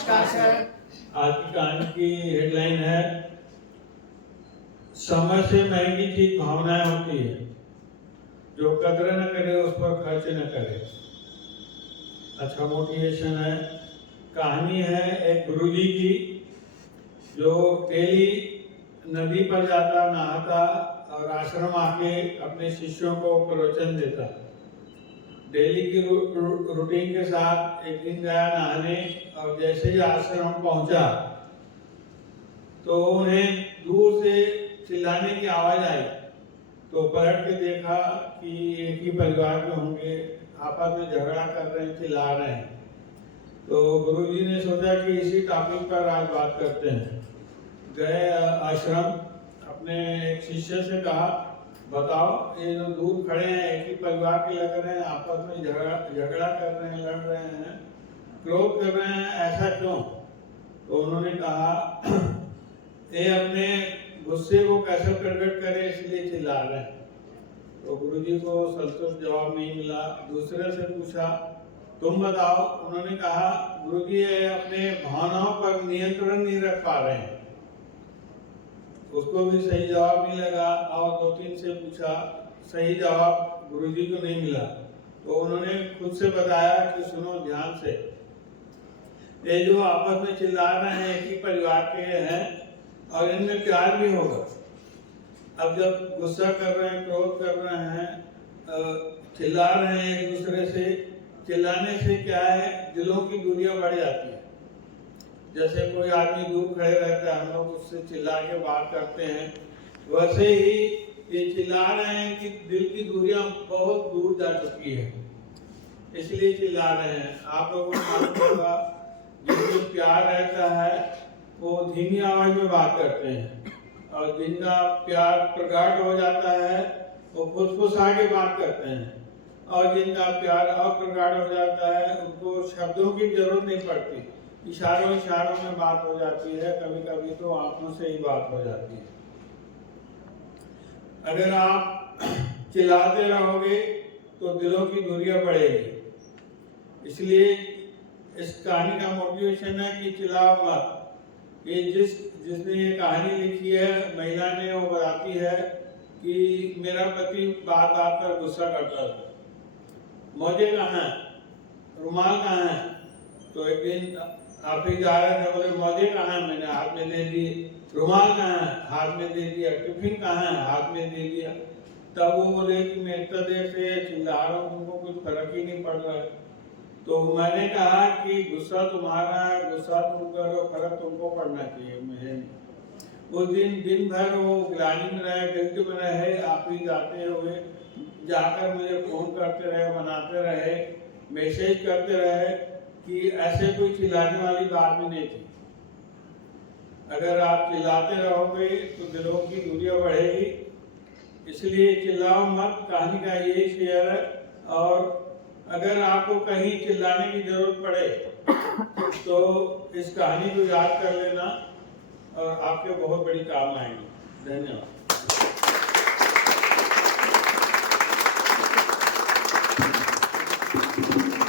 नमस्कार सर। आज की कहानी की हेडलाइन है समय से महंगी चीज भावनाएं होती है। जो कदर न करे उस पर खर्च न करे। अच्छा मोटिवेशन है। कहानी है एक गुरुजी की जो डेली नदी पर जाता, नहाता और आश्रम आके अपने शिष्यों को प्रवचन देता। डेली की रूटीन के साथ एक दिन गया नहाने और जैसे ही आश्रम पहुंचा तो उन्हें दूर से चिल्लाने की आवाज आई। तो पलट के देखा कि एक ही परिवार के होंगे, आपस में झगड़ा कर रहे हैं, चिल्ला रहे हैं। तो गुरुजी ने सोचा कि इसी टॉपिक पर आज बात करते हैं। गए आश्रम, अपने एक शिष्य से कहा, बताओ ये जो दूर खड़े हैं एक ही परिवार के लग रहे हैं, आपस में झगड़ा कर रहे हैं, लड़ रहे हैं, क्रोध कर रहे हैं, ऐसा क्यों? तो उन्होंने कहा ये अपने गुस्से को कैसे प्रकट करे इसलिए चिल्ला रहे हैं। तो गुरुजी को संतुष्ट जवाब नहीं मिला। दूसरे से पूछा, तुम बताओ। उन्होंने कहा, गुरुजी ये अपने भावनाओं पर नियंत्रण नहीं रख पा रहे हैं। उसको भी सही जवाब नहीं लगा और दो तीन से पूछा, सही जवाब गुरुजी को नहीं मिला। तो उन्होंने खुद से बताया कि सुनो ध्यान से, ये जो आपस में चिल्ला रहे हैं एक ही परिवार के हैं और इनमें प्यार भी होगा। अब जब गुस्सा कर रहे हैं, क्रोध कर रहे हैं, चिल्ला रहे हैं एक दूसरे से, चिल्लाने से क्या है, दिलों की दूरियां बढ़ जाती है। जैसे कोई आदमी दूर खड़े रहता है, हम लोग उससे चिल्ला के बात करते हैं, वैसे ही ये चिल्ला रहे हैं कि दिल की दूरियां बहुत दूर जा चुकी है, इसलिए चिल्ला रहे हैं। आप लोगों को मालूम होगा, जिनमें प्यार रहता है वो धीमी आवाज में बात करते हैं, और जिनका प्यार प्रकट हो जाता है वो फुसफुसा के बात करते हैं, और जिनका प्यार अप्रकट हो जाता है उनको शब्दों की जरूरत नहीं पड़ती, इशारों में बात हो जाती है, कभी कभी तो आंखों से ही बात हो जाती है। अगर आप चिल्लाते रहोगे तो दिलों की दूरियां बढ़ेगी। इसलिए इस कहानी का मोटिवेशन है कि चिल्लाओ मत। ये जिसने ये कहानी लिखी है, महिला ने, वो बताती है कि मेरा पति बात बात पर गुस्सा करता था, मोजे कहाँ है, रुमाल कहाँ है? तो एक दिन आप ही जा रहे थे, बोले मोजे कहाँ है, मैंने हाथ में दे दिए। रुमाल कहाँ है, हाथ में दे दिया। टिफिन कहाँ है, हाथ में दे दिया। तब वो बोले कि मैं इतना देर से चिल्ला रहा हूँ, तुमको कुछ फर्क ही नहीं पड़ रहा है। तो मैंने कहा कि गुस्सा तुम्हारा है, गुस्सा तुम करो, फर्क तुमको पड़ना चाहिए, मुझे नहीं। उस दिन भर वो ग्लानि में रहे, गिल्ट में रहे। आप ही जाते हुए जाकर मुझे फोन करते रहे, मनाते रहे, मैसेज करते रहे कि ऐसे कोई चिल्लाने वाली बात भी नहीं थी। अगर आप चिल्लाते रहोगे तो दिलों की दूरियां बढ़ेगी, इसलिए चिल्लाओ मत। कहानी का यही शेयर है। और अगर आपको कहीं चिल्लाने की जरूरत पड़े तो इस कहानी को याद कर लेना और आपके बहुत बड़ी काम आएगी। धन्यवाद।